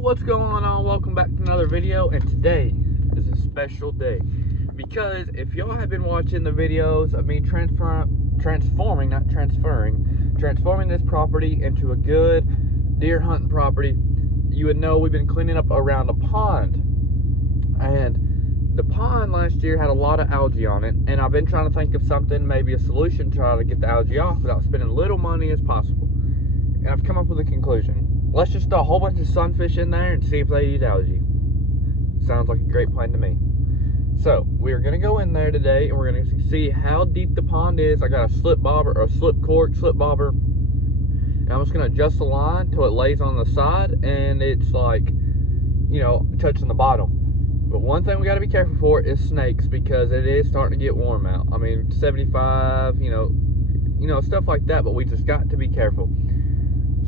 what's going on? Welcome back to another video, and today is a special day because if y'all have been watching the videos of me transforming this property into a good deer hunting property, you would know we've been cleaning up around a pond. And the pond last year had a lot of algae on it, and I've been trying to think of something, maybe a solution to try to get the algae off without spending little money as possible. And I've come up with a conclusion. Let's just throw a whole bunch of sunfish in there and see if they eat algae. Sounds like a great plan to me. So we are gonna go in there today and we're gonna see how deep the pond is. I got a slip bobber or a slip bobber, and I'm just gonna adjust the line till it lays on the side and it's like, you know, touching the bottom. But one thing we got to be careful for is snakes, because it is starting to get warm out. I mean, 75, you know, stuff like that. But we just got to be careful.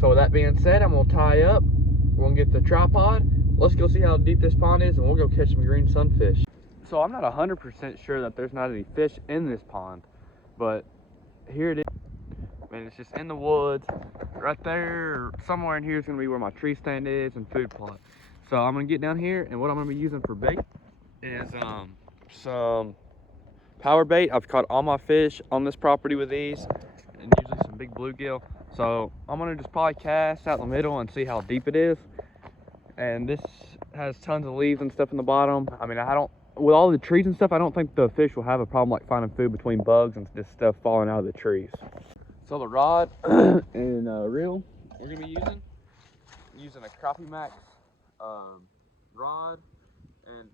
So with that being said, I'm gonna tie up. We're gonna get the tripod. Let's go see how deep this pond is, and we'll go catch some green sunfish. So I'm not 100% sure that there's not any fish in this pond, but here it is. I mean, it's just in the woods, right there. Somewhere in here is gonna be where my tree stand is and food plot. So I'm gonna get down here, and what I'm gonna be using for bait is some power bait. I've caught all my fish on this property with these, and usually some big bluegill. So I'm gonna just probably cast out in the middle and see how deep it is. And this has tons of leaves and stuff in the bottom. I mean, with all the trees and stuff, I don't think the fish will have a problem like finding food between bugs and this stuff falling out of the trees. So the rod and reel we're gonna be using a Crappie Max rod, and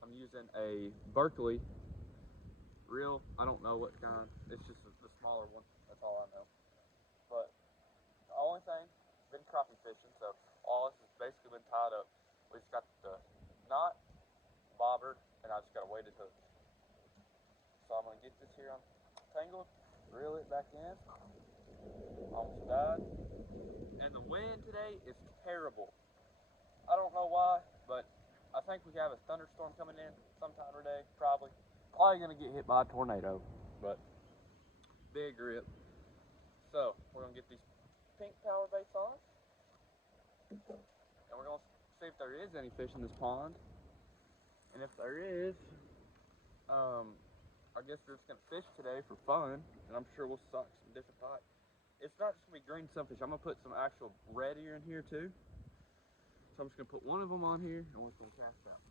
I'm using a Berkeley reel. I don't know what kind. It's just the smaller one. That's all I know. But the only thing, been crappie fishing, so all this has basically been tied up. We just got the knot bobbered, and I just got a weighted hook. So I'm gonna get this here untangled, reel it back in. Almost died. And the wind today is terrible. I don't know why, but I think we have a thunderstorm coming in sometime today, probably. Probably gonna get hit by a tornado, but big rip. So we're gonna get these pink power baits on, and we're gonna see if there is any fish in this pond. And if there is, I guess we're just gonna fish today for fun, and I'm sure we'll suck some different types. It's not just gonna be green sunfish. I'm gonna put some actual red ear in here too. So I'm just gonna put one of them on here, and we're just gonna cast out.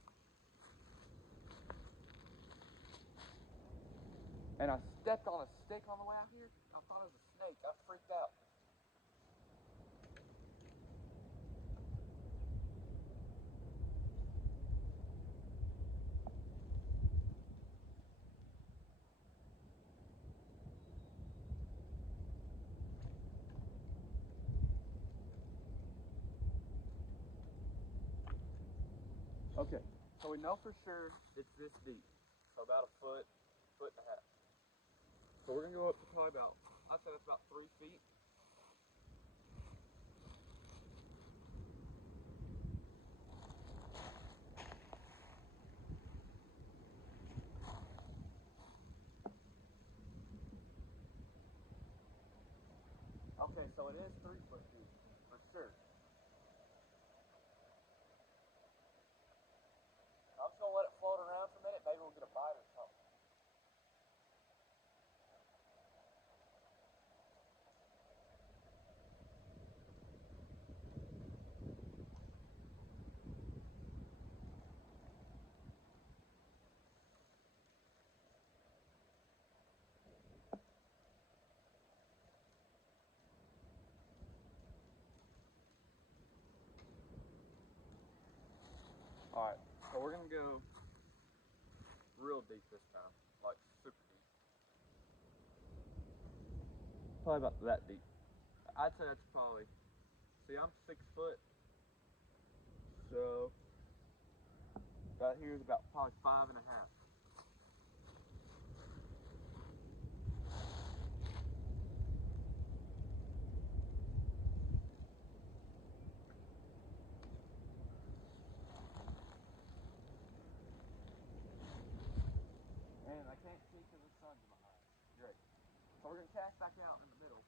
And I stepped on a stick on the way out here. I thought it was a snake. I freaked out. Okay, so we know for sure it's this deep. So about a foot and a half. So we're gonna go up to probably about, I'd say that's about 3 feet. Okay, so it is 3 foot deep, for sure. I'm just gonna let it float around for a minute. Maybe we'll get a bite or something. Alright, so we're gonna go real deep this time, like super deep. Probably about that deep. I'd say that's probably, see, I'm 6 foot, so right here is about probably 5 and a half. And I can't see because the sun's behind. Great. So we're gonna cast back out in the middle.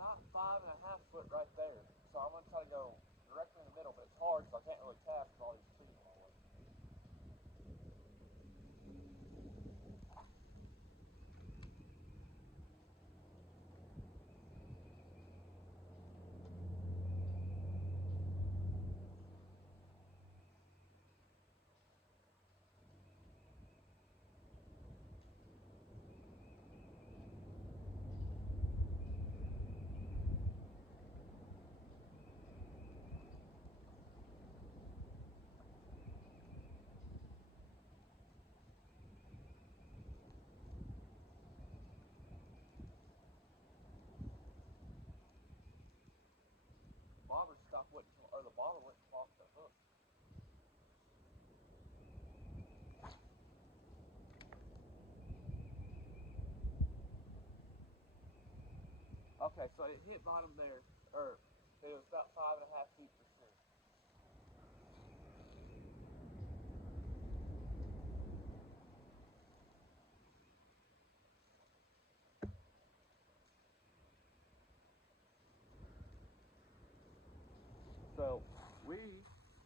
about 5.5 foot right there. So I'm gonna try to go directly in the middle, but it's hard because I can't really cast with all these trees in my way. Bobber stopped wouldn't come, or the bobber wouldn't come off the hook. Okay, so it hit bottom there, or it was about 5.5 feet for sure. So we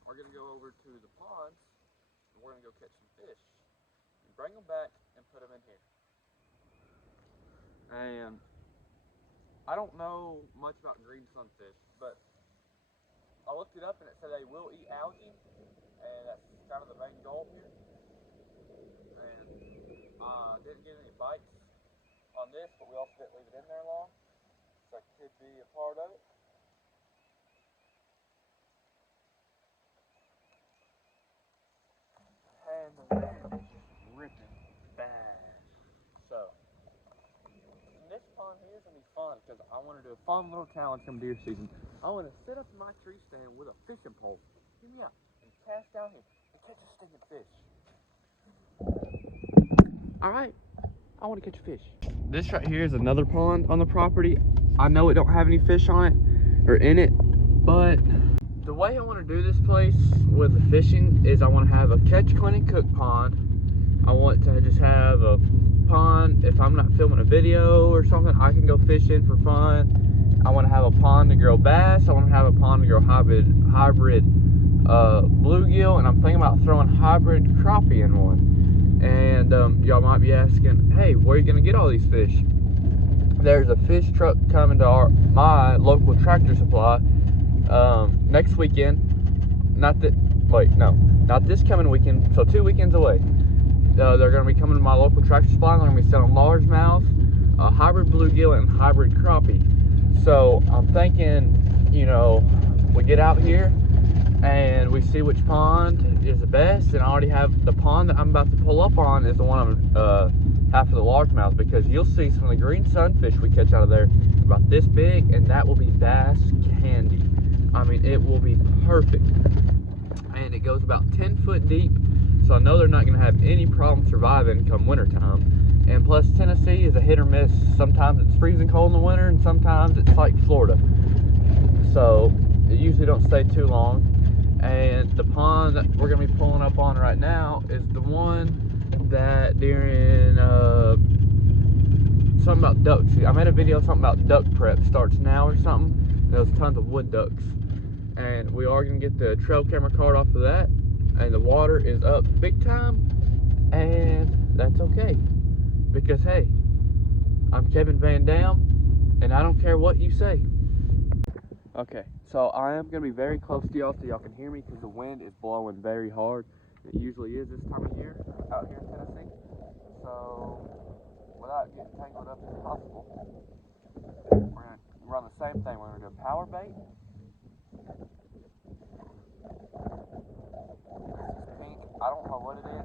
are gonna go over to the ponds and we're gonna go catch some fish and bring them back and put them in here. And I don't know much about green sunfish, but I looked it up and it said they will eat algae, and that's kind of the main goal here. And didn't get any bites on this, but we also didn't leave it in there long, so it could be a part of it. And the wind is just ripping bad. So this pond here is gonna be fun because I want to do a fun little challenge from deer season. I want to sit up in my tree stand with a fishing pole, hear me out, and cast down here and catch a stinging fish. All right, I want to catch a fish. This right here is another pond on the property. I know it don't have any fish on it or in it, but the way I want to do this place with the fishing is I want to have a catch, clean, and cook pond. I want to just have a pond. If I'm not filming a video or something, I can go fishing for fun. I want to have a pond to grow bass. I want to have a pond to grow hybrid bluegill, and I'm thinking about throwing hybrid crappie in one. And y'all might be asking, hey, where are you gonna get all these fish? There's a fish truck coming to my local Tractor Supply next weekend. Not this coming weekend. So 2 weekends away. They're going to be coming to my local Tractor Supply. They're going to be selling largemouth, hybrid bluegill, and hybrid crappie. So I'm thinking, you know, we get out here and we see which pond is the best. And I already have the pond that I'm about to pull up on is the one I'm half of the largemouth, because you'll see some of the green sunfish we catch out of there about this big, and that will be bass candy. I mean, it will be perfect. And it goes about 10 foot deep. So I know they're not going to have any problem surviving come wintertime. And plus, Tennessee is a hit or miss. Sometimes it's freezing cold in the winter, and sometimes it's like Florida. So it usually don't stay too long. And the pond that we're going to be pulling up on right now is the one that during something about ducks. I made a video something about duck prep starts now or something. There's tons of wood ducks. And we are going to get the trail camera card off of that. And the water is up big time, and that's okay, because hey, I'm Kevin Van Dam, and I don't care what you say. Okay, so I am going to be very close to y'all so y'all can hear me, because the wind is blowing very hard. It usually is this time of year out here in Tennessee. So without getting tangled up as possible, we're going to run the same thing. We're going to do a power bait. I don't know what it is.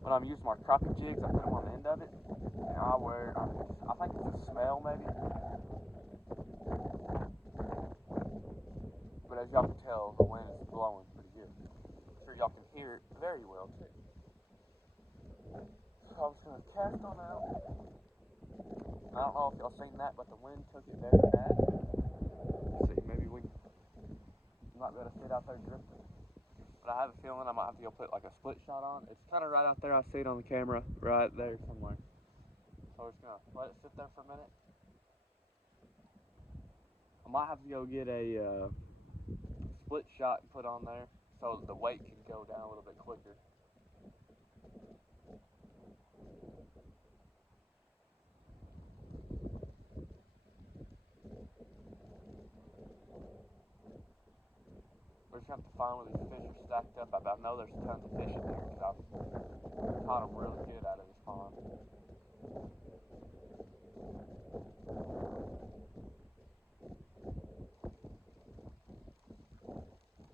When I'm using my crappie jigs, I put them on the end of it, and I think it's a smell maybe. But as y'all can tell, the wind is blowing pretty good. I'm sure y'all can hear it very well too. So I'm just gonna cast on out. I don't know if y'all seen that, but the wind took it very bad. Let's see, maybe we might be able to sit out there drifting. But I have a feeling I might have to go put like a split shot on. It's kind of right out there. I see it on the camera right there somewhere. So we're just going to let it sit there for a minute. I might have to go get a split shot and put on there so the weight can go down a little bit quicker. We're just have to find where these fish are stacked up. I know there's tons of fish in there because I've caught them really good out of this pond.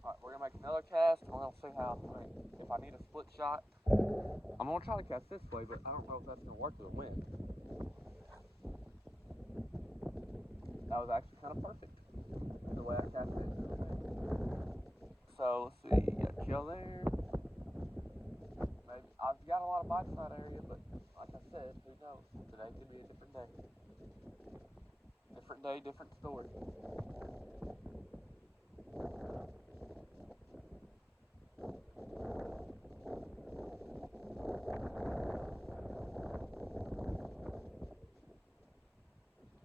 Alright, we're gonna make another cast. We're gonna see how, if I need a split shot. I'm gonna try to cast this way, but I don't know if that's gonna work with the wind. That was actually kind of perfect, the way I cast it. So, let's see, got Joe there. Maybe, I've got a lot of bites in that area, but like I said, who knows? Today could be a different day. Different day, different story.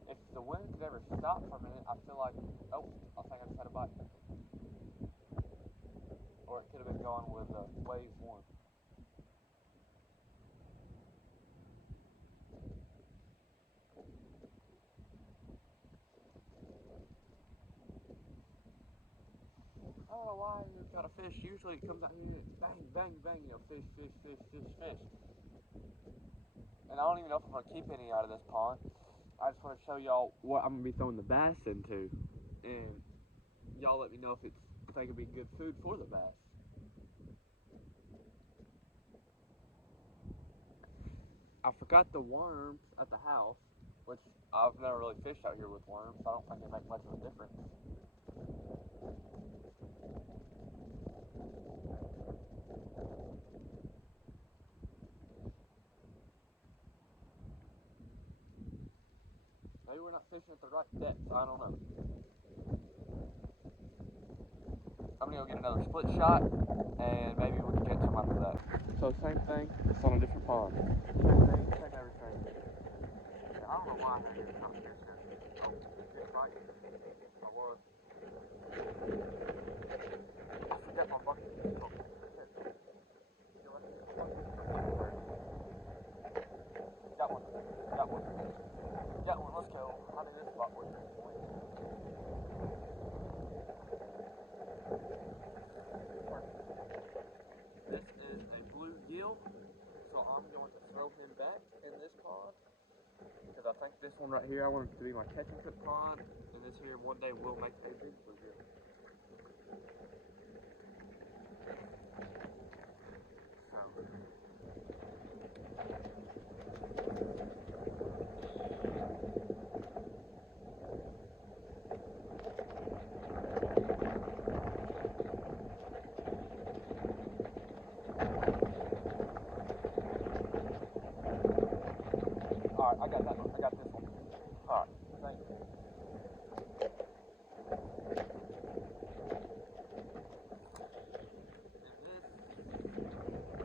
If the wind could ever stop for a minute, I feel like, oh, I think I just had a bite. Or it could have been going with wave one. I don't know why you've got a fish. Usually it comes out here and bang, bang, bang, you know, fish, fish, fish, fish, fish. And I don't even know if I'm going to keep any out of this pond. I just want to show y'all what I'm going to be throwing the bass into. And y'all let me know if it's think it'd be good food for the bass. I forgot the worms at the house, which I've never really fished out here with worms, so I don't think they make much of a difference. Maybe we're not fishing at the right depth, I don't know. I'm gonna go get another split shot, and maybe we can get some after that. So same thing, it's on a different pond. Same thing, same everything. Yeah, I don't know why I didn't not catch that. Oh, it's right. I was. I forgot my bucket. Oh, got one. Got one. Got one. Let's go. I think this spot works. This is a bluegill, so I'm going to throw him back in this pond because I think this one right here I want it to be my catch and cook pond, and this here one day will make a big bluegill. Alright, I got that one. I got this one. Alright, thank you.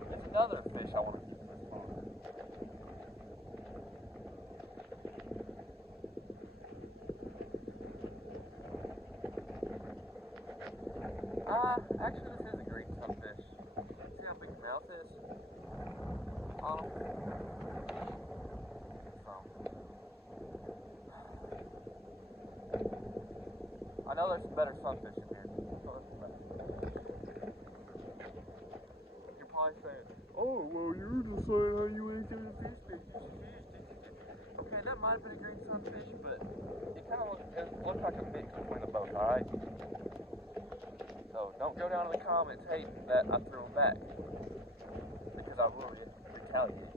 There's another fish I want to keep in this pond. Actually this is a green sunfish. See how big the mouth is? I know there's some better sunfish in here. You're probably saying, oh, well, you're just saying how you ate the fish species. Okay, that might have been a green sunfish, but it kind of looked like a mix between the both, alright? So don't go down in the comments hating that I threw them back, because I will retaliate.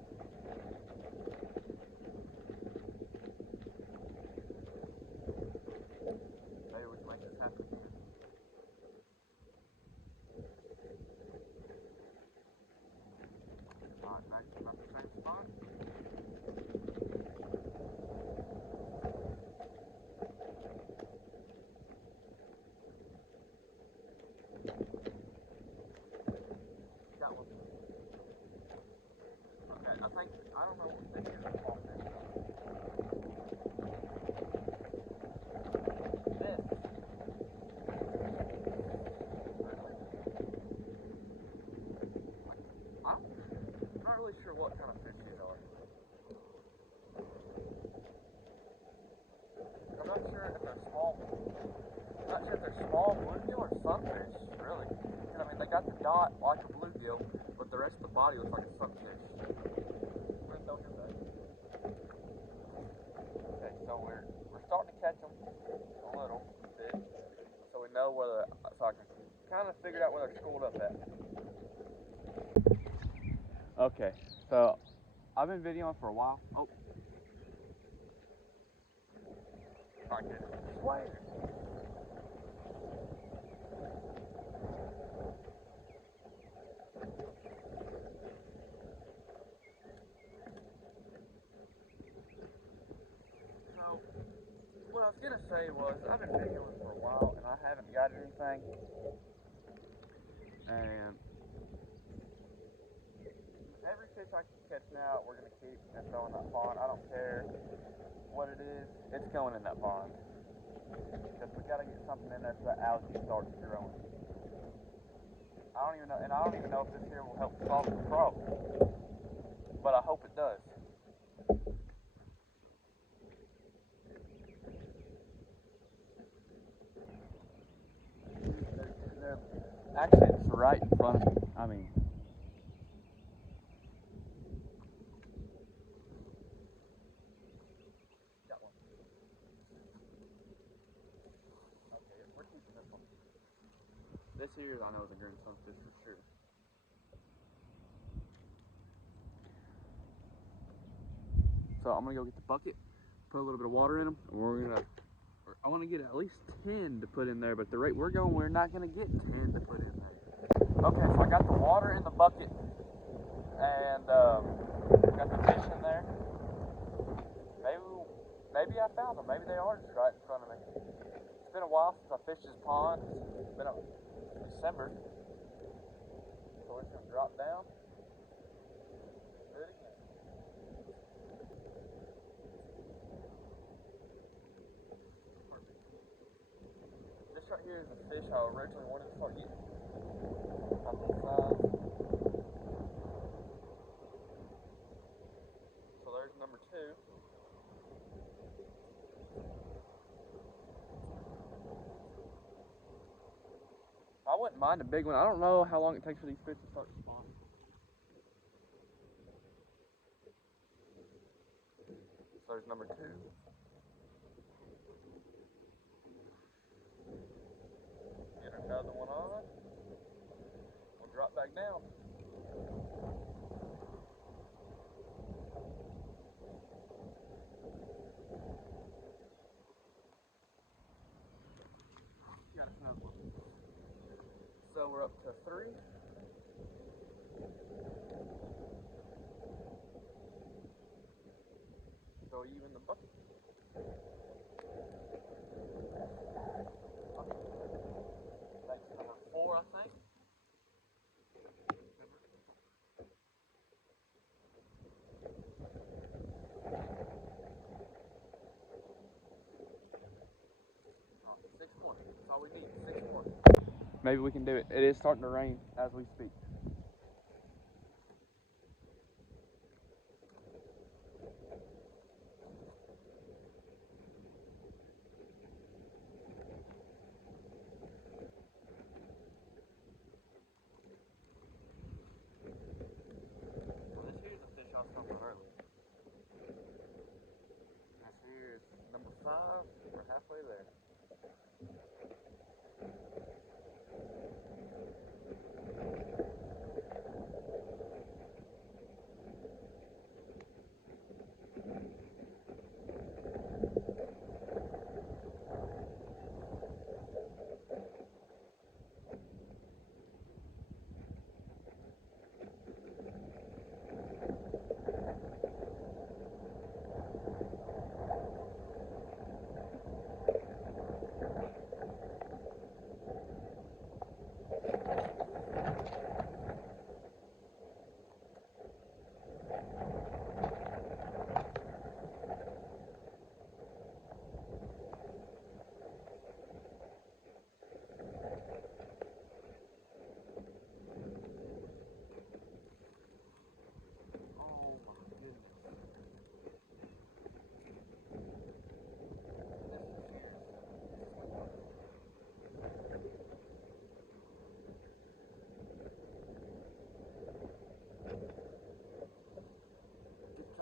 Maybe we can make this happen again. Alright, back to the same spot. Got one. Okay, I don't know what this is. This really sure what kind of fish these are. I'm not sure if they're small. I'm not sure if they're small bluegill or sunfish, really. Because, I mean, they got the dot like a bluegill, but the rest of the body looks like a sunfish. Okay, so we're starting to catch them a little bit, so we know where so I can kind of figure out where they're schooled up at. Okay, so I've been videoing for a while. Oh. Alright, good. Swear. So, what I was gonna say was, I've been videoing for a while and I haven't got anything. And every fish I can catch now, we're gonna keep and throw in that pond. I don't care what it is, it's going in that pond. Because we gotta get something in there so that algae starts growing. I don't even know if this here will help solve the problem. But I hope it does. Actually, it's right in front of me. I mean, got one. Okay, we're keeping this one. This here, I know, is a green sunfish for sure. So I'm gonna go get the bucket, put a little bit of water in them, and I want to get at least 10 to put in there, but the rate we're going, we're not gonna get 10 to put in there. Okay, so I got the water in the bucket, and got the fish in there. Maybe I found them. Maybe they are just right in front of me. It's been a while since I fished this pond. It's been December. So we're just gonna drop down. Do it again. Perfect. This right here is a fish I originally wanted to start eating. On this side. So there's number 2. I wouldn't mind a big one. I don't know how long it takes for these fish to start spawning. So there's number 2. Get another one on. We'll drop back down. Got another one. So we're up to 3. Throw you in the bucket. That's number 4, I think. Oh, 6 more. That's all we need. 6 more. Maybe we can do it. It is starting to rain as we speak. Well, this here's the fish I was talking about earlier. This here is number 5. We're halfway there.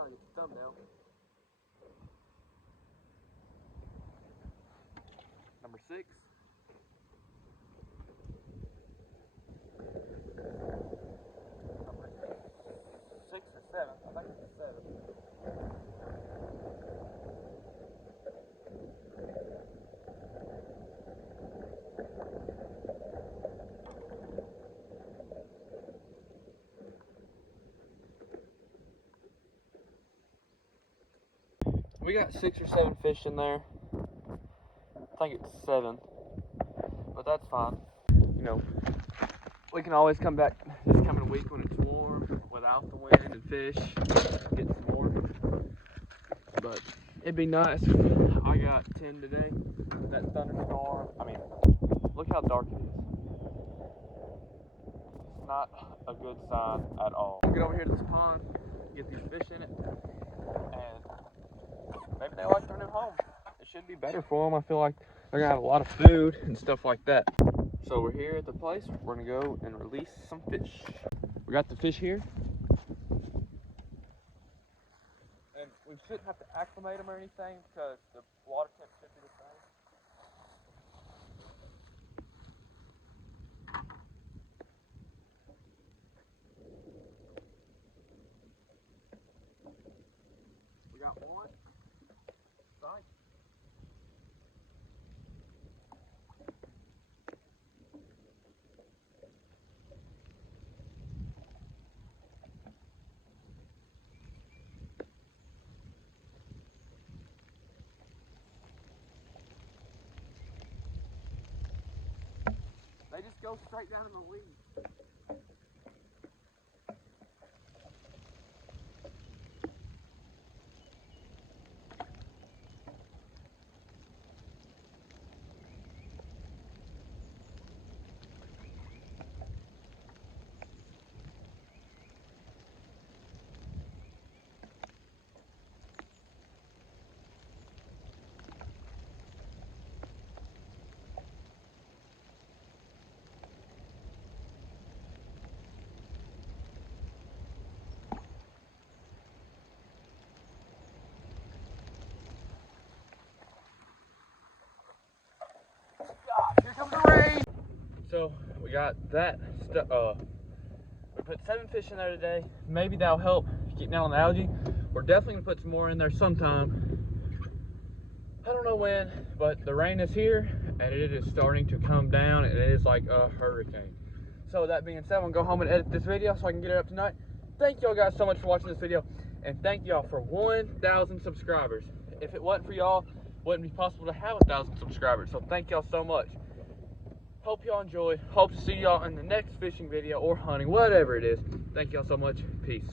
try to get the thumbnail. Number 6. Number 6 or 7. I think it's 7. We got 6 or 7 fish in there. I think it's 7, but that's fine. You know, we can always come back this coming week when it's warm, without the wind, and fish, get some more. But it'd be nice. I got 10 today. That thunderstorm. I mean, look how dark it is. It's not a good sign at all. I'll get over here to this pond, get these fish in it, and maybe they like their new home. It should be better for them. I feel like they're gonna have a lot of food and stuff like that. So we're here at the place. We're gonna go and release some fish. We got the fish here. And we shouldn't have to acclimate them or anything because the water temp should be the same. We got one. Right. They just go straight down in the weeds. Here comes the rain. So we got that stuff. We put 7 fish in there today. Maybe that'll help keep down on the algae. We're definitely gonna put some more in there sometime. I don't know when, but the rain is here and it is starting to come down. And it is like a hurricane. So that being said, I'm gonna go home and edit this video so I can get it up tonight. Thank y'all guys so much for watching this video, and thank y'all for 1,000 subscribers. If it wasn't for y'all, it wouldn't be possible to have 1,000 subscribers. So thank y'all so much. Hope y'all enjoy. Hope to see y'all in the next fishing video or hunting, whatever it is. Thank y'all so much. Peace.